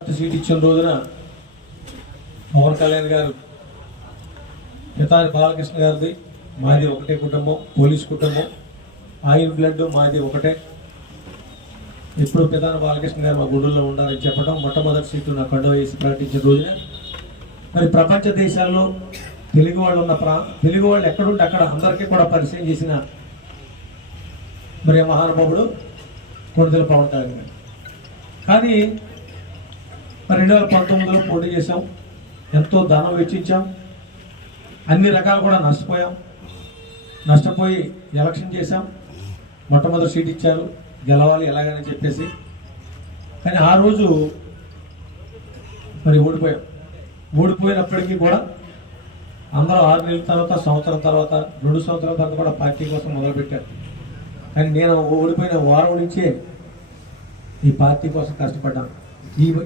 Seat ఇచ్చిన రోజున పవన్ కళ్యాణ్ గారు పితాని బాలకృష్ణ గారిది మాది ఒకటే కుటుంబం, పోలీస్ కుటుంబం, ఆయన బ్లడ్ మాది ఒకటే. ఇప్పుడు పితాని బాలకృష్ణ గారు మా గుడుల్లో ఉండాలని చెప్పడం, మొట్టమొదటి సీటు నా కండువ వేసి ప్రకటించిన రోజున మరి ప్రపంచ దేశాల్లో తెలుగు వాళ్ళు ఎక్కడుంటే అక్కడ అందరికీ కూడా పరిచయం చేసిన మరి మహానుభావుడు కొణిదెల పవన్ కళ్యాణ్ గారు. కానీ మరి 2019లో పోటీ చేసాం, ఎంతో ధనం వెచ్చించాం, అన్ని రకాలు కూడా నష్టపోయి ఎలక్షన్ చేశాం. మొట్టమొదటి సీట్ ఇచ్చారు, గెలవాలి ఎలాగని చెప్పేసి. కానీ ఆ రోజు మరి ఓడిపోయినప్పటికీ కూడా అందరూ 6 నెలల తర్వాత, సంవత్సరం తర్వాత, 2 సంవత్సరాల తర్వాత కూడా పార్టీ కోసం మొదలుపెట్టారు. కానీ నేను ఓడిపోయిన వారం నుంచే ఈ పార్టీ కోసం కష్టపడ్డాను.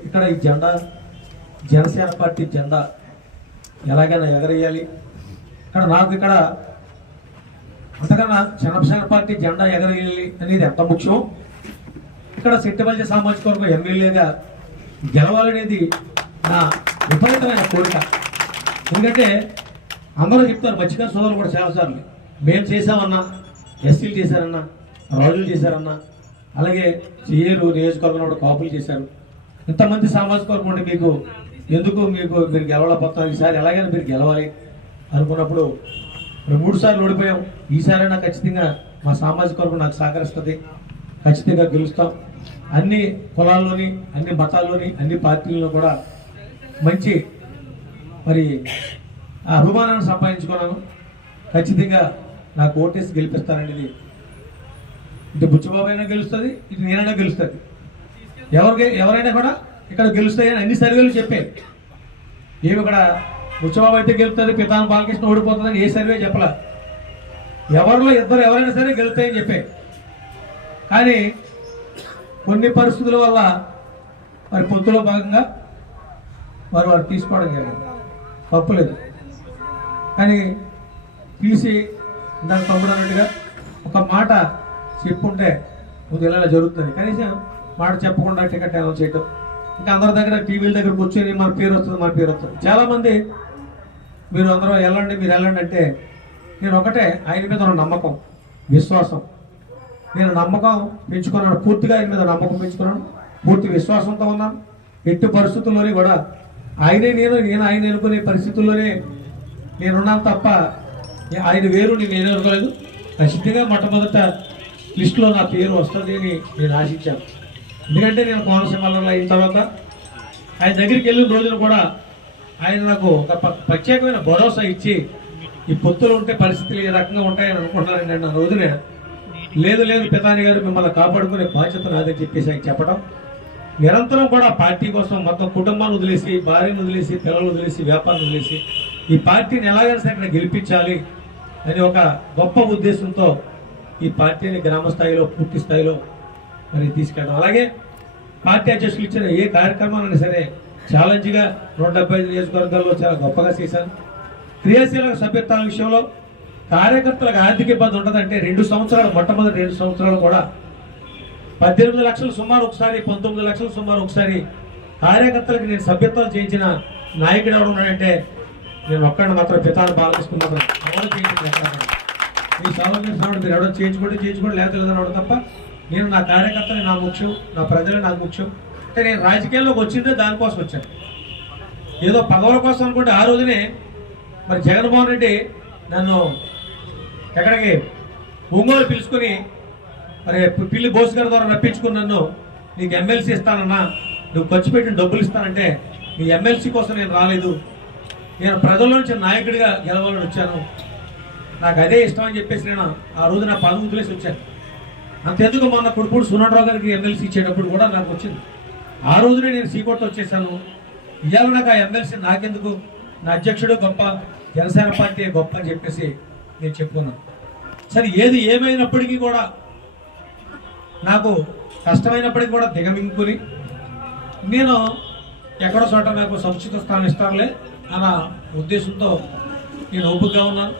ఇక్కడ ఈ జెండా, జనసేన పార్టీ జెండా ఎలాగైనా ఎగరేయాలి. ఇక్కడ అంతకన్నా జనసేన పార్టీ జెండా ఎగరేయాలి అనేది ఎంత ముఖ్యం. ఇక్కడ సెట్టిబల్జ సామాజిక వర్గం ఎమ్మెల్యేగా గెలవాలనేది నా విపరీతమైన కోరిక. ఎందుకంటే అందరూ చెప్తారు, మత్స్యకార సోదరులు కూడా చాలాసార్లు మేము చేసామన్నా, ఎస్సీలు చేశారన్నా, రాజులు చేశారన్నా, అలాగే ఏరు నియోజకవర్గంలో కూడా కాపులు చేశారు. ఇంతమంది సామాజిక వర్గం ఉండి మీరు గెలవలేకపోతారు. ఈసారి ఎలాగైనా మీరు గెలవాలి అనుకున్నప్పుడు 3 సార్లు ఓడిపోయాం. ఈసారైనా ఖచ్చితంగా మా సామాజిక వర్గం నాకు సహకరిస్తుంది, ఖచ్చితంగా గెలుస్తాం. అన్ని కులాల్లోని, అన్ని మతాల్లోని, అన్ని పార్టీల్లో కూడా మంచి మరి ఆ అభిమానాన్ని సంపాదించుకున్నాను. ఖచ్చితంగా నాకు ఓటేసి గెలిపిస్తాననేది ఇటు బుచ్చిబాబు అయినా గెలుస్తుంది, ఇటు నేనైనా గెలుస్తుంది. ఎవరైనా కూడా ఇక్కడ గెలుస్తాయని అన్ని సర్వేలు చెప్పాయి. ఏమి ఇక్కడ బుచ్చిబాబు అయితే గెలుస్తుంది, పితాని బాలకృష్ణ ఓడిపోతుందని ఏ సర్వే చెప్పలే. ఎవరిలో ఇద్దరు ఎవరైనా సరే గెలుస్తాయని చెప్పాయి. కానీ కొన్ని పరిస్థితుల వల్ల మరి పొత్తులో భాగంగా వారు తీసుకోవడం జరిగింది, తప్పులేదు. కానీ తీసి దాని తమ్ముడు అన్నట్టుగా ఒక మాట చెప్పుంటే ముందు ఇలా జరుగుతుంది. కనీసం మాట చెప్పకుండా టికెట్ అనౌన్స్ చేయటం, ఇంకా అందరి దగ్గర టీవీల దగ్గర కూర్చొని మన పేరు వస్తుంది. చాలామంది మీరు అందరూ మీరు వెళ్ళండి అంటే నేను ఒకటే, ఆయన మీద ఉన్న నమ్మకం, విశ్వాసం. నేను నమ్మకం పెంచుకున్నాను, పూర్తిగా ఆయన మీద నమ్మకం పెంచుకున్నాను, పూర్తి విశ్వాసంతో ఉన్నాను. ఎట్టి పరిస్థితుల్లోనే కూడా నేను ఆయన అనుకునే పరిస్థితుల్లోనే నేనున్నాను తప్ప ఆయన వేరు నేను అనుకోలేదు. ఖచ్చితంగా మొట్టమొదట లిస్టులో నా పేరు వస్తుంది అని నేను ఆశించాను. ఎందుకంటే నేను కోనసీమలో అయిన తర్వాత ఆయన దగ్గరికి వెళ్ళిన రోజున కూడా ఆయన నాకు ఒక ప్రత్యేకమైన భరోసా ఇచ్చి, ఈ పొత్తులు ఉంటే పరిస్థితులు ఏ రకంగా ఉంటాయని అనుకుంటున్నారండి అన్న రోజునే, లేదు పితాని గారు మిమ్మల్ని కాపాడుకునే బాధ్యత నాదని చెప్పేసి ఆయన చెప్పడం. నిరంతరం కూడా పార్టీ కోసం మొత్తం కుటుంబాన్ని వదిలేసి, భార్యను వదిలేసి, పిల్లలు వదిలేసి, వ్యాపారం వదిలేసి ఈ పార్టీని ఎలాగైనా సరే గెలిపించాలి అని ఒక గొప్ప ఉద్దేశంతో ఈ పార్టీని గ్రామ స్థాయిలో, పూర్తి స్థాయిలో మరి తీసుకెళ్ళడం. అలాగే పార్టీ అధ్యక్షులు ఇచ్చిన ఏ కార్యక్రమాన్ని సరే ఛాలెంజ్గా 175 నియోజకవర్గాల్లో చాలా గొప్పగా చేశాను. క్రియాశీలక సభ్యత్వాల విషయంలో కార్యకర్తలకు ఆర్థిక ఇబ్బంది ఉంటుందంటే మొట్టమొదటి 2 సంవత్సరాలు కూడా 18 లక్షలు సుమారు ఒకసారి, 19 లక్షలు సుమారు ఒకసారి కార్యకర్తలకు నేను సభ్యత్వాలు చేయించిన నాయకుడు ఎవరు ఉన్నాడంటే నేను ఒక్కడిని మాత్రం, పితాని బాలకృష్ణ మాత్రం. ఎవరు చేయించింది ఈ సభ్యుడు మీరు ఎవరో చేయించుకోండి లేదని అవడం తప్ప, నేను నా కార్యకర్తలు నా ముఖ్యం, నా ప్రజలు నాకు ముఖ్యం. అంటే నేను రాజకీయాల్లోకి వచ్చిందే దానికోసం వచ్చాను, ఏదో పదవుల కోసం అనుకుంటే. ఆ రోజునే మరి జగన్మోహన్ రెడ్డి నన్ను ఎక్కడికి ఒంగోలు పిలుచుకొని మరి పిల్లి బోస్ గారి ద్వారా రప్పించుకుని నన్ను, నీకు ఎమ్మెల్సీ ఇస్తానన్నా, నువ్వు ఖర్చు పెట్టిన డబ్బులు ఇస్తానంటే నీ ఎమ్మెల్సీ కోసం నేను రాలేదు, నేను ప్రజల నుంచి నాయకుడిగా గెలవాలని వచ్చాను, నాకు అదే ఇష్టం అని చెప్పేసి నేను ఆ రోజు నా పదవి వదిలేసి వచ్చాను. అంతెందుకు మొన్న కొడుకుడు సునట్రావు గారికి ఎమ్మెల్సీ ఇచ్చేటప్పుడు కూడా నాకు వచ్చింది. ఆ రోజునే నేను సీకోట్ వచ్చేసాను. ఇవాళ నాకు ఆ ఎమ్మెల్సీ నాకెందుకు, నా అధ్యక్షుడు గొప్ప, జనసేన పార్టీ గొప్ప అని చెప్పేసి నేను చెప్పుకున్నాను. సరే ఏది ఏమైనప్పటికీ కూడా, నాకు కష్టమైనప్పటికీ కూడా దిగమింగుకుని నేను ఎక్కడో చోట నాకు సముచిత స్థానం ఇస్తానులే అన్న ఉద్దేశంతో నేను ఓపికగా ఉన్నాను.